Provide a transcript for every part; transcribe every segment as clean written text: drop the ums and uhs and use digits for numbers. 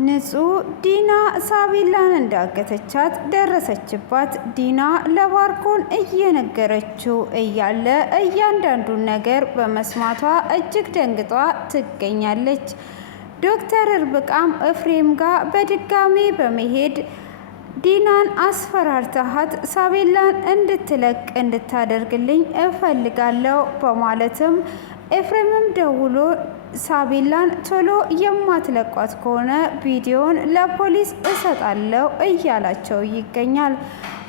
ንጹህ ዲና ሳቢላን እንዳገተቻት ደረሰችባት። ዲና ለባርኮን እየነገረችው እያለ እያንዳንዱን ነገር በመስማቷ እጅግ ደንግጧ ትገኛለች። ዶክተር እርብቃም ኤፍሬም ጋር በድጋሚ በመሄድ ዲናን አስፈራርተሃት ሳቢላን እንድትለቅ እንድታደርግልኝ እፈልጋለሁ በማለትም ኤፍሬምም ደውሎ ሳቢላን ቶሎ የማትለቋት ከሆነ ቪዲዮን ለፖሊስ እሰጣለሁ እያላቸው ይገኛል።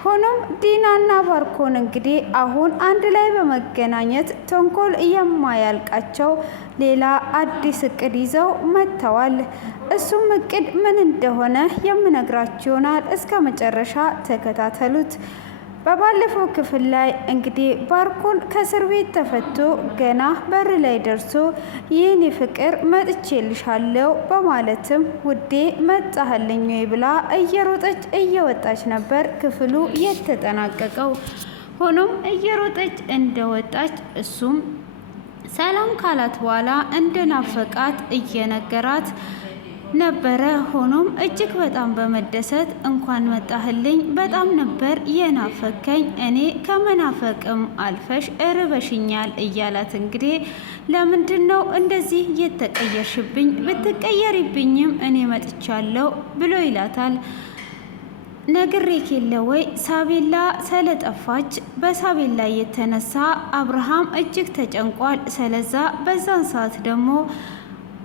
ሆኖም ዲናና ባርኮን እንግዲህ አሁን አንድ ላይ በመገናኘት ተንኮል የማያልቃቸው ሌላ አዲስ እቅድ ይዘው መጥተዋል። እሱም እቅድ ምን እንደሆነ የምነግራችሁ ይሆናል። እስከ መጨረሻ ተከታተሉት። በባለፈው ክፍል ላይ እንግዲህ ባርኮን ከእስር ቤት ተፈቶ ገና በር ላይ ደርሶ ይህን ፍቅር መጥቼልሻለሁ በማለትም ውዴ መጣህልኝ ወይ ብላ እየሮጠች እየወጣች ነበር ክፍሉ የተጠናቀቀው። ሆኖም እየሮጠች እንደወጣች እሱም ሰላም ካላት በኋላ እንደናፈቃት እየነገራት ነበረ። ሆኖም እጅግ በጣም በመደሰት እንኳን መጣህልኝ፣ በጣም ነበር የናፈከኝ፣ እኔ ከመናፈቅም አልፈሽ እርበሽኛል እያላት እንግዲህ ለምንድን ነው እንደዚህ የተቀየርሽብኝ? ብትቀየሪብኝም እኔ መጥቻለሁ ብሎ ይላታል። ነግሬክ የለ ወይ ሳቤላ ስለጠፋች በሳቤላ የተነሳ አብርሃም እጅግ ተጨንቋል። ስለዛ በዛን ሰዓት ደግሞ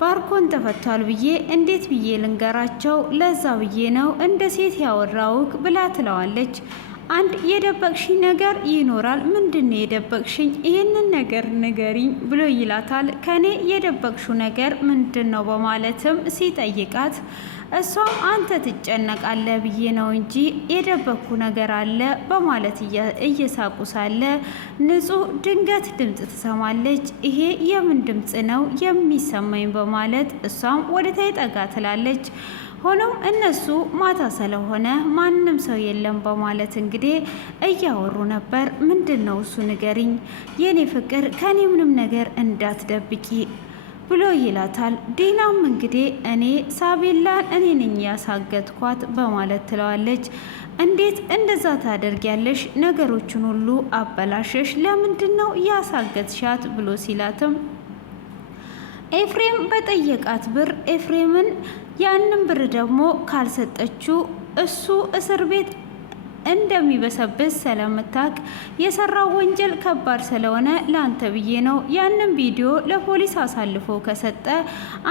ባርኮን ተፈቷል ብዬ እንዴት ብዬ ልንገራቸው? ለዛ ብዬ ነው እንደ ሴት ያወራውክ ብላ ትለዋለች። አንድ የደበቅሽኝ ነገር ይኖራል። ምንድነው የደበቅሽኝ? ይህንን ነገር ንገሪኝ ብሎ ይላታል። ከኔ የደበቅሹ ነገር ምንድን ነው በማለትም ሲጠይቃት እሷም አንተ ትጨነቃለህ ብዬ ነው እንጂ የደበቅኩ ነገር አለ በማለት እየሳቁ ሳለ ንጹህ ድንገት ድምፅ ትሰማለች። ይሄ የምን ድምፅ ነው የሚሰማኝ በማለት እሷም ወደ ታይ ጠጋ ትላለች። ሆኖም እነሱ ማታ ስለሆነ ማንም ሰው የለም በማለት እንግዲህ እያወሩ ነበር። ምንድን ነው እሱ ንገሪኝ፣ የኔ ፍቅር ከኔ ምንም ነገር እንዳትደብቂ ብሎ ይላታል። ዲናም እንግዲህ እኔ ሳቤላን እኔ ነኝ ያሳገትኳት በማለት ትለዋለች። እንዴት እንደዛ ታደርጊያለሽ? ነገሮችን ሁሉ አበላሸሽ። ለምንድን ነው ያሳገትሻት ብሎ ሲላትም ኤፍሬም በጠየቃት ብር ኤፍሬምን ያንን ብር ደግሞ ካልሰጠችው እሱ እስር ቤት እንደሚበሰብስ ስለምታቅ የሰራው ወንጀል ከባድ ስለሆነ ለአንተ ብዬ ነው ያንን ቪዲዮ ለፖሊስ አሳልፎ ከሰጠ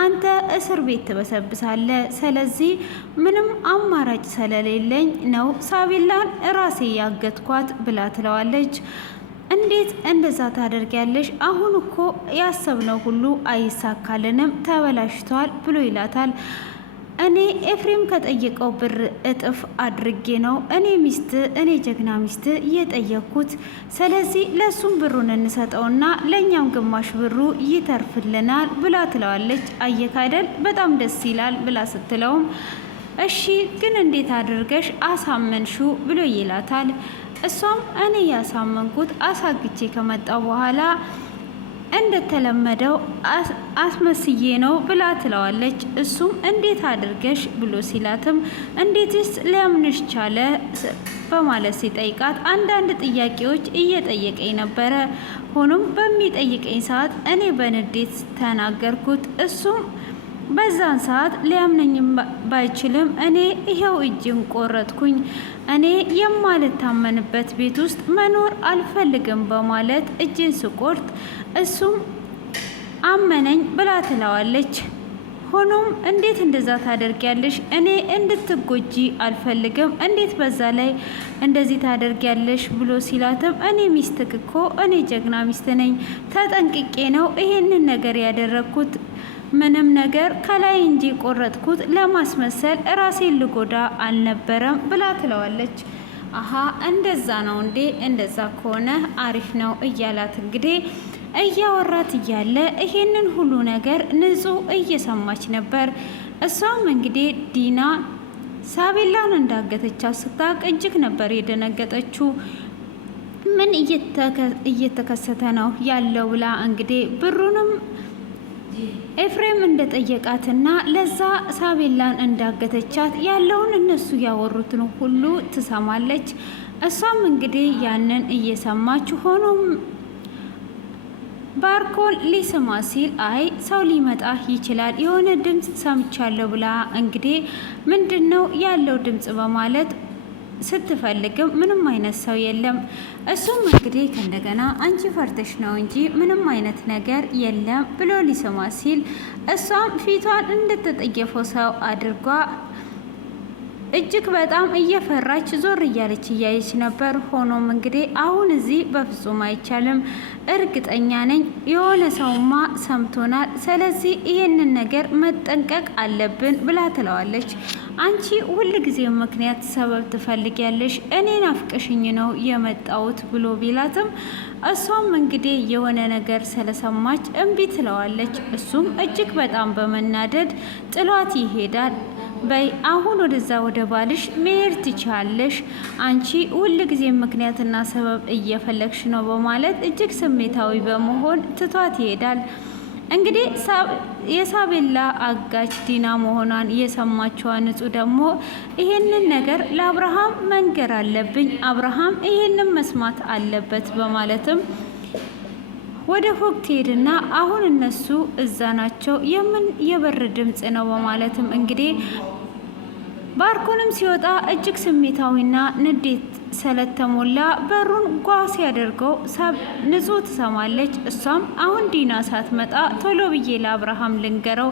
አንተ እስር ቤት ትበሰብሳለ። ስለዚህ ምንም አማራጭ ስለሌለኝ ነው ሳቤላን ራሴ ያገትኳት ብላ ትለዋለች። እንዴት እንደዛ ታደርጊያለሽ? አሁን እኮ ያሰብነው ሁሉ አይሳካልንም፣ ተበላሽቷል ብሎ ይላታል። እኔ ኤፍሬም ከጠየቀው ብር እጥፍ አድርጌ ነው እኔ ጀግና ሚስት እየጠየቅኩት። ስለዚህ ለሱም ብሩን እንሰጠውና ለእኛም ግማሽ ብሩ ይተርፍልናል ብላ ትለዋለች። አየክ አይደል በጣም ደስ ይላል ብላ ስትለውም እሺ ግን እንዴት አድርገሽ አሳመንሹ ብሎ ይላታል። እሷም እኔ ያሳመንኩት አሳግቼ ከመጣው በኋላ እንደተለመደው አስመስዬ ነው ብላ ትለዋለች። እሱም እንዴት አድርገሽ ብሎ ሲላትም እንዴትስ ሊያምንሽ ቻለ በማለት ሲጠይቃት አንዳንድ ጥያቄዎች እየጠየቀኝ ነበረ። ሆኖም በሚጠይቀኝ ሰዓት እኔ በንዴት ተናገርኩት። እሱም በዛን ሰዓት ሊያምነኝም ባይችልም እኔ ይሄው እጅን ቆረጥኩኝ። እኔ የማልታመንበት ቤት ውስጥ መኖር አልፈልግም በማለት እጅን ስቆርጥ እሱም አመነኝ ብላ ትለዋለች። ሆኖም እንዴት እንደዛ ታደርጊያለሽ? እኔ እንድትጎጂ አልፈልግም። እንዴት በዛ ላይ እንደዚህ ታደርጊያለሽ ብሎ ሲላትም እኔ ሚስትክ እኮ እኔ ጀግና ሚስት ነኝ፣ ተጠንቅቄ ነው ይሄንን ነገር ያደረግኩት ምንም ነገር ከላይ እንጂ ቆረጥኩት ለማስመሰል ራሴን ልጎዳ አልነበረም ብላ ትለዋለች። አሀ እንደዛ ነው እንዴ? እንደዛ ከሆነ አሪፍ ነው እያላት እንግዲህ እያወራት እያለ ይሄንን ሁሉ ነገር ንጹህ እየሰማች ነበር። እሷም እንግዲህ ዲና ሳቤላን እንዳገተቻት ስታውቅ እጅግ ነበር የደነገጠችው። ምን እየተከሰተ ነው ያለው ብላ እንግዲህ ብሩንም ኤፍሬም እንደጠየቃትና ለዛ ሳቤላን እንዳገተቻት ያለውን እነሱ ያወሩትን ሁሉ ትሰማለች። እሷም እንግዲህ ያንን እየሰማች ሆኖም ባርኮን ሊስማ ሲል አይ ሰው ሊመጣ ይችላል የሆነ ድምፅ ሰምቻለሁ ብላ እንግዲህ ምንድነው ያለው ድምፅ በማለት ስትፈልግም ምንም አይነት ሰው የለም። እሱም እንግዲህ ከእንደገና አንቺ ፈርተሽ ነው እንጂ ምንም አይነት ነገር የለም ብሎ ሊስማ ሲል እሷም ፊቷን እንደተጠየፈው ሰው አድርጓ እጅግ በጣም እየፈራች ዞር እያለች እያየች ነበር። ሆኖም እንግዲህ አሁን እዚህ በፍጹም አይቻልም፣ እርግጠኛ ነኝ የሆነ ሰውማ ሰምቶናል፣ ስለዚህ ይሄንን ነገር መጠንቀቅ አለብን ብላ ትለዋለች። አንቺ ሁል ጊዜ ምክንያት ሰበብ ትፈልጊያለሽ፣ እኔን አፍቀሽኝ ነው የመጣሁት ብሎ ቢላትም እሷም እንግዲህ የሆነ ነገር ስለሰማች እምቢ ትለዋለች። እሱም እጅግ በጣም በመናደድ ጥሏት ይሄዳል። በይ አሁን ወደዛ ወደ ባልሽ መሄድ ትችያለሽ፣ አንቺ ሁል ጊዜ ምክንያትና ሰበብ እየፈለግሽ ነው በማለት እጅግ ስሜታዊ በመሆን ትቷት ይሄዳል። እንግዲህ የሳቤላ አጋች ዲና መሆኗን የሰማችዋ ንጹህ ደግሞ ይሄንን ነገር ለአብርሃም መንገር አለብኝ፣ አብርሃም ይሄንን መስማት አለበት በማለትም ወደ ፎቅ ትሄድና አሁን እነሱ እዛ ናቸው የምን የበር ድምፅ ነው በማለትም እንግዲህ ባርኮንም ሲወጣ እጅግ ስሜታዊና ንዴት ስለተሞላ በሩን ጓ ሲያደርገው ንጹህ ትሰማለች። እሷም አሁን ዲና ሳትመጣ ቶሎ ብዬ ለአብርሃም ልንገረው፣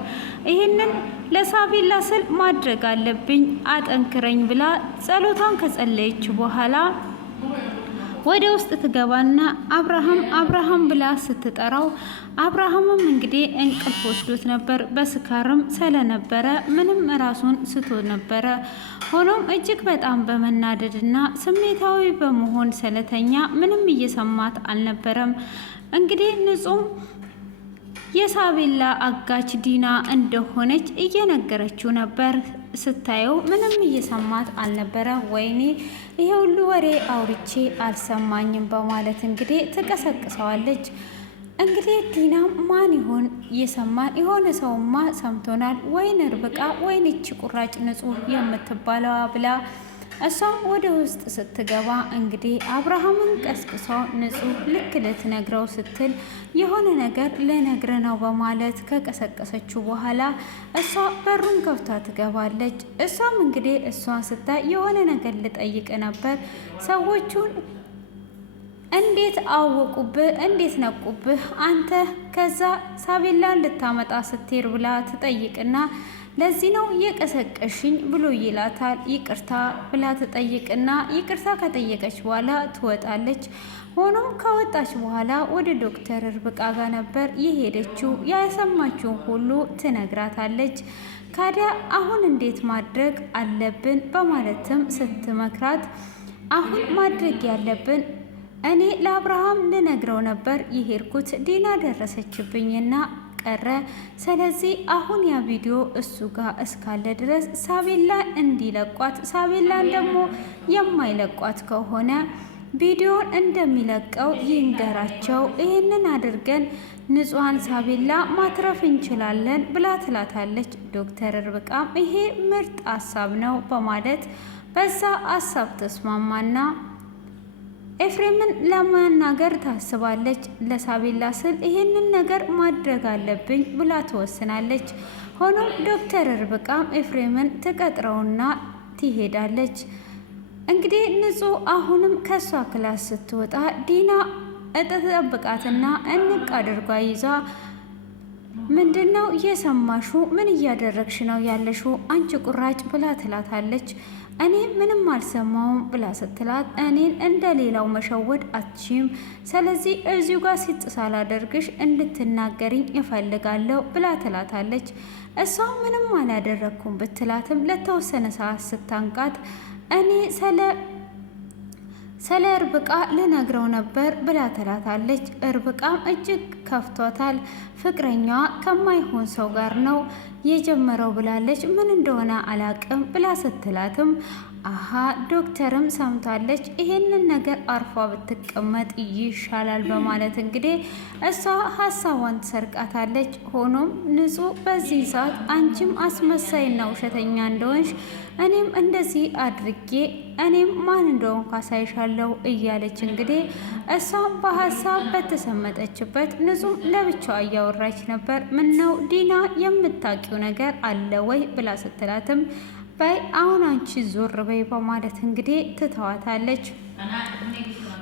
ይህንን ለሳቤላ ስል ማድረግ አለብኝ አጠንክረኝ ብላ ጸሎቷን ከጸለየች በኋላ ወደ ውስጥ ትገባና አብርሃም ብላ ስትጠራው አብርሃምም እንግዲህ እንቅልፍ ወስዶት ነበር። በስካርም ስለነበረ ምንም ራሱን ስቶ ነበረ። ሆኖም እጅግ በጣም በመናደድና ስሜታዊ በመሆን ስለተኛ ምንም እየሰማት አልነበረም። እንግዲህ ንጹም የሳቤላ አጋች ዲና እንደሆነች እየነገረችው ነበር። ስታየው ምንም እየሰማት አልነበረ። ወይኔ ይሄ ሁሉ ወሬ አውርቼ አልሰማኝም በማለት እንግዲህ ትቀሰቅሰዋለች። እንግዲህ ዲና ማን ይሆን የሰማን? የሆነ ሰውማ ሰምቶናል፣ ወይን ርብቃ ወይንች ቁራጭ ንጹህ የምትባለዋ ብላ እሷም ወደ ውስጥ ስትገባ እንግዲህ አብርሃምን ቀስቅሰው ንጹህ ልክ ልትነግረው ስትል የሆነ ነገር ልነግር ነው በማለት ከቀሰቀሰችው በኋላ እሷ በሩን ከፍታ ትገባለች። እሷም እንግዲህ እሷን ስታይ የሆነ ነገር ልጠይቅ ነበር፣ ሰዎቹን እንዴት አወቁብህ? እንዴት ነቁብህ? አንተ ከዛ ሳቤላን ልታመጣ ስትሄድ ብላ ትጠይቅና ለዚህ ነው የቀሰቀሽኝ ብሎ ይላታል። ይቅርታ ብላ ትጠይቅና ይቅርታ ከጠየቀች በኋላ ትወጣለች። ሆኖም ከወጣች በኋላ ወደ ዶክተር ርብቃ ጋር ነበር የሄደችው። ያሰማችውን ሁሉ ትነግራታለች። ካዲያ አሁን እንዴት ማድረግ አለብን በማለትም ስትመክራት አሁን ማድረግ ያለብን እኔ ለአብርሃም ልነግረው ነበር የሄድኩት፣ ዲና ደረሰችብኝና ቀረ። ስለዚህ አሁን ያ ቪዲዮ እሱ ጋር እስካለ ድረስ ሳቤላ እንዲለቋት፣ ሳቤላን ደግሞ የማይለቋት ከሆነ ቪዲዮን እንደሚለቀው ይንገራቸው። ይህንን አድርገን ንጹሐን ሳቤላ ማትረፍ እንችላለን ብላ ትላታለች። ዶክተር ርብቃም ይሄ ምርጥ ሀሳብ ነው በማለት በዛ ሀሳብ ተስማማና ኤፍሬምን ለማናገር ታስባለች። ለሳቤላ ስል ይሄንን ነገር ማድረግ አለብኝ ብላ ትወስናለች። ሆኖም ዶክተር ርብቃም ኤፍሬምን ትቀጥረውና ትሄዳለች። እንግዲህ ንጹህ አሁንም ከሷ ክላስ ስትወጣ ዲና እጠብቃትና እንቅ አድርጓ ይዛ ምንድነው እየሰማሹ? ምን እያደረግሽ ነው ያለሽው አንቺ ቁራጭ ብላ ትላታለች። እኔ ምንም አልሰማውም ብላ ስትላት እኔን እንደ ሌላው መሸወድ አትችም፣ ስለዚህ እዚሁ ጋር ሲጥ ሳላደርግሽ እንድትናገሪኝ እፈልጋለሁ ብላ ትላታለች። እሷ ምንም አላደረግኩም ብትላትም ለተወሰነ ሰዓት ስታንቃት እኔ ስለ እርብቃ ልነግረው ነበር ብላ ትላታለች። እርብቃም እጅግ ከፍቷታል። ፍቅረኛዋ ከማይሆን ሰው ጋር ነው የጀመረው ብላለች። ምን እንደሆነ አላቅም ብላ ስትላትም አሀ ዶክተርም ሰምታለች፣ ይሄንን ነገር አርፏ ብትቀመጥ ይሻላል በማለት እንግዲህ እሷ ሀሳቧን ትሰርቃታለች። ሆኖም ንጹህ በዚህ ሰዓት አንቺም አስመሳይና ውሸተኛ እንደሆንሽ እኔም እንደዚህ አድርጌ እኔም ማን እንደሆንኩ አሳይሻለሁ እያለች እንግዲህ እሷም በሀሳብ በተሰመጠችበት ንጹህ ለብቻዋ እያወራች ነበር። ምነው ዲና የምታውቂው ነገር አለ ወይ ብላ ስትላትም በይ አሁን አንቺ ዞር በይ በማለት እንግዲህ ትተዋታለች።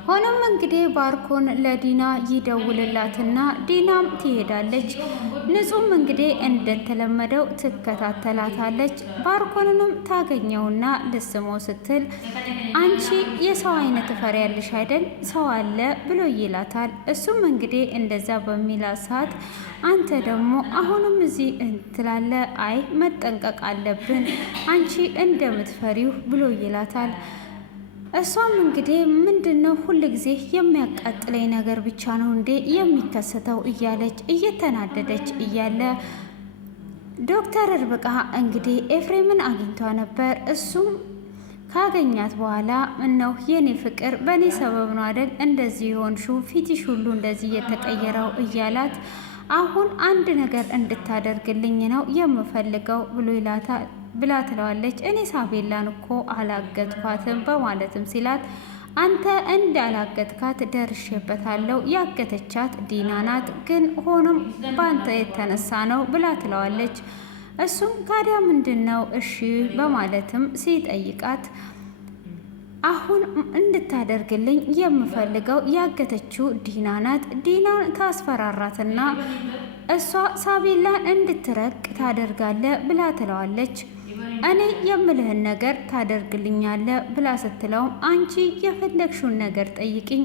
ሆኖም እንግዲህ ባርኮን ለዲና ይደውልላትና ዲናም ትሄዳለች። ንጹም እንግዲህ እንደተለመደው ትከታተላታለች። ባርኮንንም ታገኘውና ልስሞ ስትል አንቺ የሰው አይነት ትፈሪያለሽ አይደል? ሰው አለ ብሎ ይላታል። እሱም እንግዲህ እንደዛ በሚላት ሰዓት አንተ ደግሞ አሁንም እዚህ እንትላለ፣ አይ መጠንቀቅ አለብን አንቺ እንደምትፈሪው ብሎ ይላታል። እሷም እንግዲህ ምንድነው ሁል ጊዜ የሚያቃጥለኝ ነገር ብቻ ነው እንዴ የሚከሰተው እያለች እየተናደደች እያለ ዶክተር ርብቃ እንግዲህ ኤፍሬምን አግኝቷ ነበር። እሱም ካገኛት በኋላ እነው የኔ ፍቅር በእኔ ሰበብ ነው አይደል እንደዚህ የሆንሽው፣ ፊትሽ ሁሉ እንደዚህ እየተቀየረው እያላት አሁን አንድ ነገር እንድታደርግልኝ ነው የምፈልገው ብሎ ይላታል ብላ ትለዋለች። እኔ ሳቤላን እኮ አላገጥኳትም በማለትም ሲላት አንተ እንዳላገጥካት ደርሼበታለሁ፣ ያገተቻት ዲና ናት፣ ግን ሆኖም በአንተ የተነሳ ነው ብላ ትለዋለች። እሱም ታዲያ ምንድን ነው እሺ በማለትም ሲጠይቃት አሁን እንድታደርግልኝ የምፈልገው ያገተችው ዲና ናት፣ ዲናን ታስፈራራትና እሷ ሳቤላን እንድትረቅ ታደርጋለ ብላ ትለዋለች። እኔ የምልህን ነገር ታደርግልኛለ ብላ ስትለውም አንቺ የፈለግሽውን ነገር ጠይቅኝ፣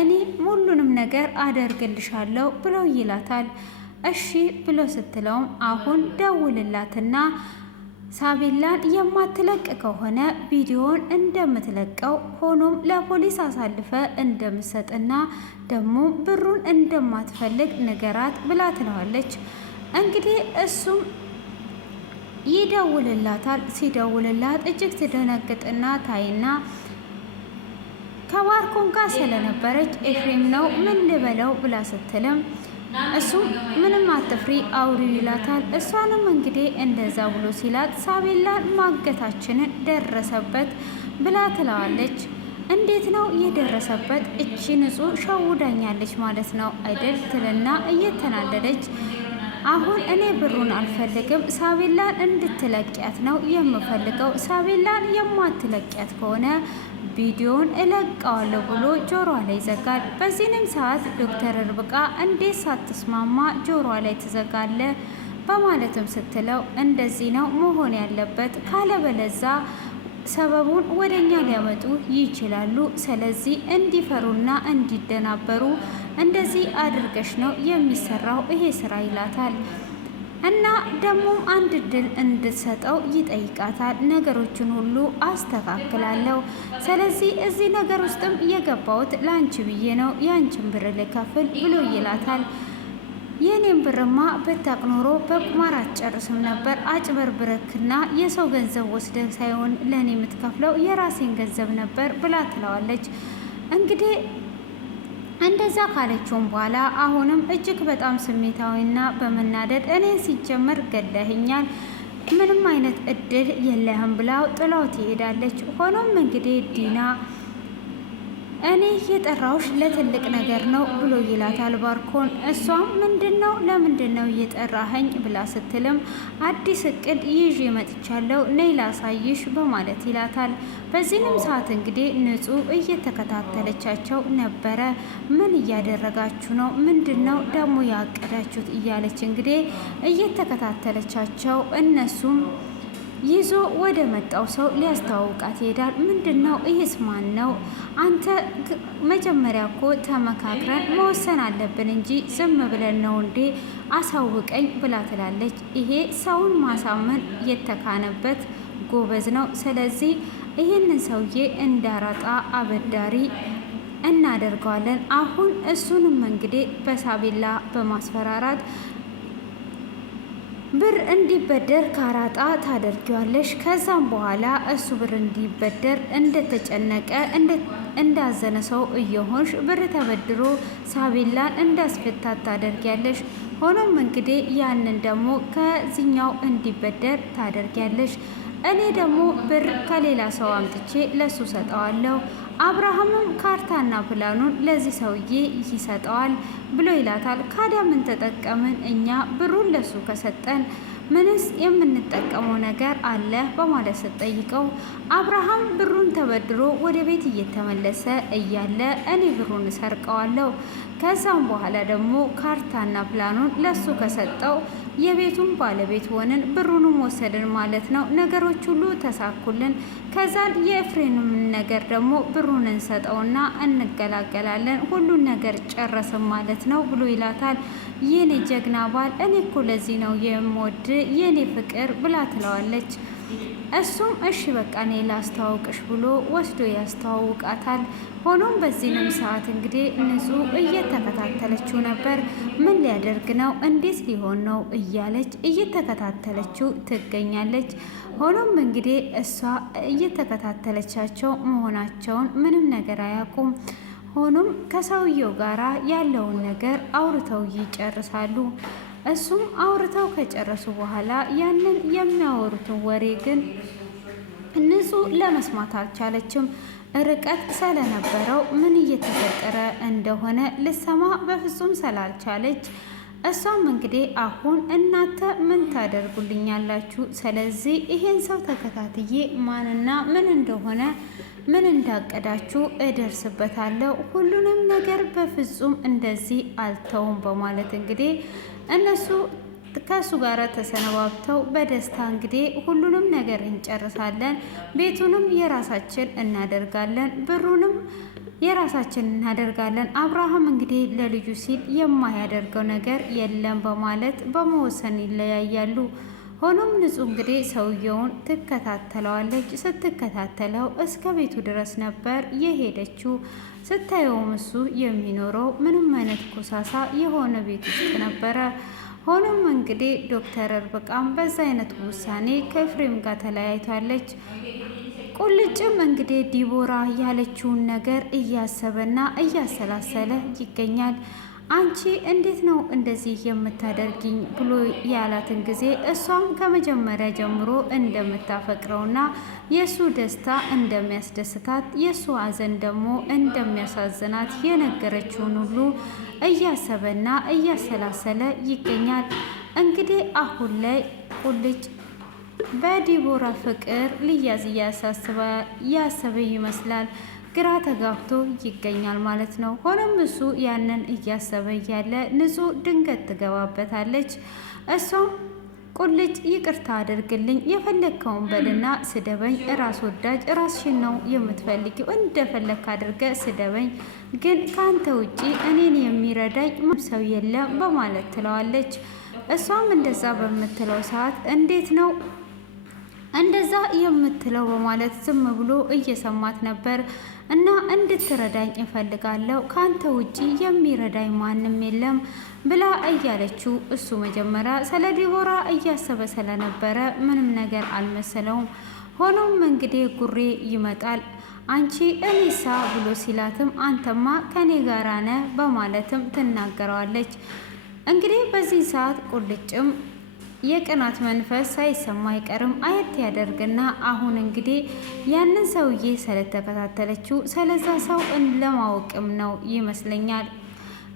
እኔ ሁሉንም ነገር አደርግልሻለሁ ብሎ ይላታል። እሺ ብሎ ስትለውም አሁን ደውልላትና ሳቤላን የማትለቅ ከሆነ ቪዲዮን እንደምትለቀው ሆኖም ለፖሊስ አሳልፈ እንደምትሰጥና ደግሞ ብሩን እንደማትፈልግ ንገራት ብላ ትለዋለች። እንግዲህ እሱም ይደውልላታል። ሲደውልላት እጅግ ትደነግጥና ታይና ከባርኮን ጋር ስለነበረች ኤፍሬም ነው ምን ልበለው ብላ ስትልም እሱም ምንም አትፍሪ አውሪ ይላታል። እሷንም እንግዲህ እንደዛ ብሎ ሲላት ሳቤላን ማገታችንን ደረሰበት ብላ ትለዋለች። እንዴት ነው የደረሰበት? እቺ ንጹህ ሸውዳኛለች ማለት ነው አይደል ትልና እየተናደደች አሁን እኔ ብሩን አልፈልግም፣ ሳቤላን እንድትለቂያት ነው የምፈልገው። ሳቤላን የማትለቂያት ከሆነ ቪዲዮውን እለቀዋለሁ ብሎ ጆሮ ላይ ይዘጋል። በዚህንም ሰዓት ዶክተር ርብቃ እንዴት ሳትስማማ ጆሮ ላይ ትዘጋለ በማለትም ስትለው እንደዚህ ነው መሆን ያለበት፣ ካለበለዛ ሰበቡን ወደኛ ሊያመጡ ይችላሉ። ስለዚህ እንዲፈሩና እንዲደናበሩ እንደዚህ አድርገሽ ነው የሚሰራው ይሄ ስራ ይላታል። እና ደግሞም አንድ እድል እንድትሰጠው ይጠይቃታል። ነገሮችን ሁሉ አስተካክላለሁ፣ ስለዚህ እዚህ ነገር ውስጥም የገባሁት ለአንቺ ብዬ ነው፣ የአንቺን ብር ልከፍል ብሎ ይላታል። የኔም ብርማ ብታቅ ኖሮ በቁማር አትጨርስም ነበር፣ አጭበርብረክና የሰው ገንዘብ ወስደህ ሳይሆን ለእኔ የምትከፍለው የራሴን ገንዘብ ነበር ብላ ትለዋለች። እንግዲህ እንደዛ ካለችውም በኋላ አሁንም እጅግ በጣም ስሜታዊና በመናደድ እኔን ሲጀመር ገለህኛል፣ ምንም አይነት እድል የለህም ብላው ጥላው ትሄዳለች። ሆኖም እንግዲህ ዲና እኔ የጠራውሽ ለትልቅ ነገር ነው ብሎ ይላታል ባርኮን። እሷም ምንድነው ለምንድነው እየጠራኸኝ ብላ ስትልም አዲስ እቅድ ይዤ መጥቻለሁ ነይ ላሳይሽ በማለት ይላታል። በዚህንም ሰዓት እንግዲህ ንጹህ እየተከታተለቻቸው ነበረ። ምን እያደረጋችሁ ነው? ምንድነው ደግሞ ያቀዳችሁት? እያለች እንግዲህ እየተከታተለቻቸው እነሱም ይዞ ወደ መጣው ሰው ሊያስተዋውቃት ይሄዳል። ምንድነው ይህስ ማን ነው? አንተ መጀመሪያ እኮ ተመካክረን መወሰን አለብን እንጂ ዝም ብለን ነው እንዴ? አሳውቀኝ ብላ ትላለች። ይሄ ሰውን ማሳመን የተካነበት ጎበዝ ነው። ስለዚህ ይህንን ሰውዬ እንዳራጣ አበዳሪ እናደርገዋለን። አሁን እሱንም እንግዲህ በሳቤላ በማስፈራራት ብር እንዲበደር ካራጣ ታደርጊዋለሽ። ከዛም በኋላ እሱ ብር እንዲበደር እንደተጨነቀ እንዳዘነ ሰው እየሆንሽ ብር ተበድሮ ሳቤላን እንዳስፈታት ታደርጊያለሽ። ሆኖም እንግዲህ ያንን ደግሞ ከዚህኛው እንዲበደር ታደርጊያለሽ። እኔ ደግሞ ብር ከሌላ ሰው አምጥቼ ለሱ ሰጠዋለሁ። አብርሃምም ካርታና ፕላኑን ለዚህ ሰውዬ ይሰጠዋል ብሎ ይላታል። ካዲያ ምን ተጠቀምን እኛ ብሩን ለሱ ከሰጠን ምንስ የምንጠቀመው ነገር አለ በማለት ስትጠይቀው አብርሃም ብሩን ተበድሮ ወደ ቤት እየተመለሰ እያለ እኔ ብሩን እሰርቀዋለሁ። ከዛም በኋላ ደግሞ ካርታና ፕላኑን ለሱ ከሰጠው የቤቱን ባለቤት ሆንን፣ ብሩንም ወሰድን ማለት ነው። ነገሮች ሁሉ ተሳኩልን። ከዛን የኤፍሬምን ነገር ደግሞ ብሩን እንሰጠውና እንገላገላለን፣ ሁሉን ነገር ጨረስን ማለት ነው ብሎ ይላታል። የኔ ጀግና ባል፣ እኔ እኮ ለዚህ ነው የምወድ የኔ ፍቅር ብላ ትለዋለች። እሱም እሺ በቃ እኔ ላስተዋውቅሽ ብሎ ወስዶ ያስተዋውቃታል። ሆኖም በዚህንም ሰዓት እንግዲህ ንጹህ እየተከታተለችው ነበር። ምን ሊያደርግ ነው? እንዴት ሊሆን ነው? እያለች እየተከታተለችው ትገኛለች። ሆኖም እንግዲህ እሷ እየተከታተለቻቸው መሆናቸውን ምንም ነገር አያውቁም። ሆኖም ከሰውየው ጋራ ያለውን ነገር አውርተው ይጨርሳሉ። እሱም አውርተው ከጨረሱ በኋላ ያንን የሚያወሩትን ወሬ ግን ንጹህ ለመስማት አልቻለችም። ርቀት ስለነበረው ምን እየተፈጠረ እንደሆነ ልሰማ በፍጹም ስላልቻለች እሷም እንግዲህ አሁን እናንተ ምን ታደርጉልኛላችሁ? ስለዚህ ይሄን ሰው ተከታትዬ ማንና ምን እንደሆነ ምን እንዳቀዳችሁ እደርስበታለሁ። ሁሉንም ነገር በፍጹም እንደዚህ አልተውም በማለት እንግዲህ እነሱ ከሱ ጋር ተሰነባብተው በደስታ እንግዲህ ሁሉንም ነገር እንጨርሳለን፣ ቤቱንም የራሳችን እናደርጋለን፣ ብሩንም የራሳችን እናደርጋለን። አብርሃም እንግዲህ ለልጁ ሲል የማያደርገው ነገር የለም በማለት በመወሰን ይለያያሉ። ሆኖም ንጹህ እንግዲህ ሰውየውን ትከታተለዋለች። ስትከታተለው እስከ ቤቱ ድረስ ነበር የሄደችው። ስታየውም እሱ የሚኖረው ምንም አይነት ኮሳሳ የሆነ ቤት ውስጥ ነበረ። ሆኖም እንግዲህ ዶክተር ርብቃም በዛ አይነት ውሳኔ ከኤፍሬም ጋር ተለያይታለች። ቁልጭም እንግዲህ ዲቦራ ያለችውን ነገር እያሰበና እያሰላሰለ ይገኛል። አንቺ እንዴት ነው እንደዚህ የምታደርጊኝ ብሎ ያላትን ጊዜ እሷም ከመጀመሪያ ጀምሮ እንደምታፈቅረውና የእሱ ደስታ እንደሚያስደስታት የእሱ ሐዘን ደግሞ እንደሚያሳዝናት የነገረችውን ሁሉ እያሰበና እያሰላሰለ ይገኛል። እንግዲህ አሁን ላይ ቁልጭ በዲቦራ ፍቅር ልያዝ እያሰበ ይመስላል። ግራ ተጋብቶ ይገኛል ማለት ነው። ሆኖም እሱ ያንን እያሰበ እያለ ንጹህ ድንገት ትገባበታለች። እሷም ቁልጭ ይቅርታ አድርግልኝ፣ የፈለግከውን በልና ስደበኝ፣ ራስ ወዳጅ ራስሽን ነው የምትፈልጊው፣ እንደፈለግክ አድርገ ስደበኝ፣ ግን ከአንተ ውጪ እኔን የሚረዳኝ ሰው የለም በማለት ትለዋለች። እሷም እንደዛ በምትለው ሰዓት እንዴት ነው እንደዛ የምትለው በማለት ዝም ብሎ እየሰማት ነበር። እና እንድትረዳኝ እፈልጋለሁ፣ ካንተ ውጪ የሚረዳኝ ማንም የለም ብላ እያለችው እሱ መጀመሪያ ስለ ዲቦራ እያሰበ ስለነበረ ምንም ነገር አልመሰለውም። ሆኖም እንግዲህ ጉሬ ይመጣል። አንቺ እኔሳ ብሎ ሲላትም አንተማ ከኔ ጋራ ነህ በማለትም ትናገረዋለች። እንግዲህ በዚህ ሰዓት ቁልጭም የቅናት መንፈስ ሳይሰማ አይቀርም። አየት ያደርግና አሁን እንግዲህ ያንን ሰውዬ ስለተከታተለችው ስለዛ ሰው ለማወቅም ነው ይመስለኛል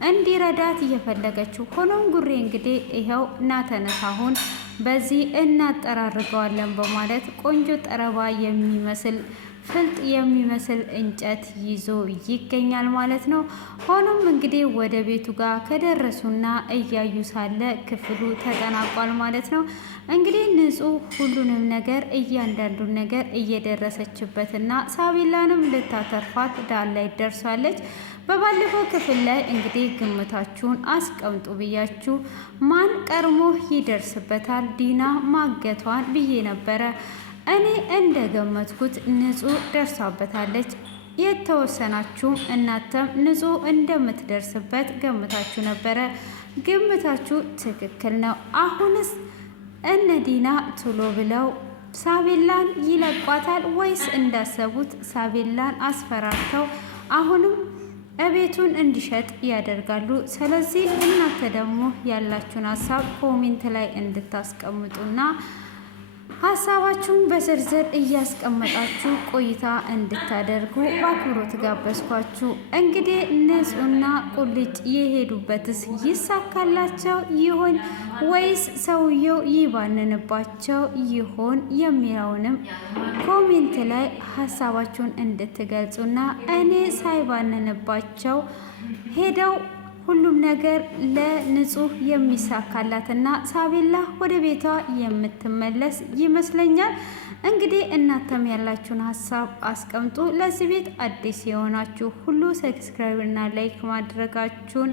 እንዲረዳት እየፈለገችው። ሆኖም ጉሬ እንግዲህ ይኸው እናተነስ አሁን በዚህ እናጠራርገዋለን በማለት ቆንጆ ጠረባ የሚመስል ፍልጥ የሚመስል እንጨት ይዞ ይገኛል ማለት ነው። ሆኖም እንግዲህ ወደ ቤቱ ጋር ከደረሱና እያዩ ሳለ ክፍሉ ተጠናቋል ማለት ነው። እንግዲህ ንጹህ ሁሉንም ነገር እያንዳንዱን ነገር እየደረሰችበትና ሳቢላንም ልታተርፋት ዳር ላይ ደርሳለች። በባለፈው ክፍል ላይ እንግዲህ ግምታችሁን አስቀምጡ ብያችሁ ማን ቀድሞ ይደርስበታል ዲና ማገቷን ብዬ ነበረ። እኔ እንደገመትኩት ንጹህ ደርሳበታለች። የተወሰናችሁም እናንተም ንጹህ እንደምትደርስበት ገምታችሁ ነበረ። ግምታችሁ ትክክል ነው። አሁንስ እነ ዲና ቶሎ ብለው ሳቤላን ይለቋታል ወይስ እንዳሰቡት ሳቤላን አስፈራርተው አሁንም እቤቱን እንዲሸጥ ያደርጋሉ? ስለዚህ እናንተ ደግሞ ያላችሁን ሀሳብ ኮሜንት ላይ እንድታስቀምጡና ሀሳባችሁን በዝርዝር እያስቀመጣችሁ ቆይታ እንድታደርጉ በአክብሮት ጋበዝኳችሁ። እንግዲህ ንጹህና ቁልጭ የሄዱበትስ ይሳካላቸው ይሆን ወይስ ሰውየው ይባንንባቸው ይሆን የሚለውንም ኮሜንት ላይ ሀሳባችሁን እንድትገልጹና እኔ ሳይባንንባቸው ሄደው ሁሉም ነገር ለንጹህ የሚሳካላትና ሳቤላ ወደ ቤቷ የምትመለስ ይመስለኛል። እንግዲህ እናንተም ያላችሁን ሀሳብ አስቀምጡ። ለዚህ ቤት አዲስ የሆናችሁ ሁሉ ሰብስክራይብ እና ላይክ ማድረጋችሁን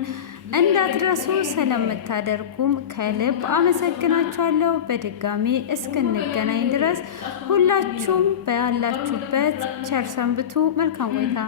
እንዳትረሱ። ስለምታደርጉም ከልብ አመሰግናችኋለሁ። በድጋሚ እስክንገናኝ ድረስ ሁላችሁም በያላችሁበት ቸር ሰንብቱ። መልካም ቆይታ